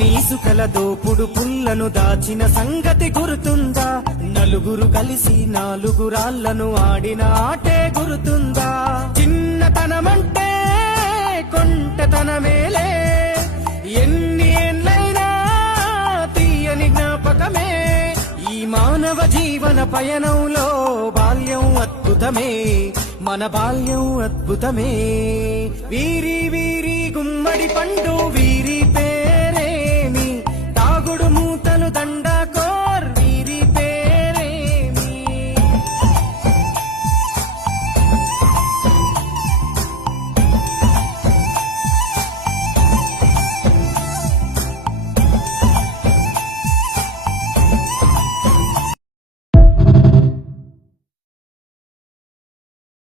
నీసుకల దోపుడు పుల్లను దాచిన సంగతి గుర్తుందా? నలుగురు కలిసి నాలుగురాళ్లను ఆడిన ఆటే గుర్తుందా? చిన్నతనమంటే కొంటతనమేలే, ఎన్ని ఏళ్ళైనా తీయని జ్ఞాపకమే. ఈ మానవ జీవన పయనంలో బాల్యం అద్భుతమే, మన బాల్యం అద్భుతమే. వీరి వీరి గుమ్మడి పండు వీరి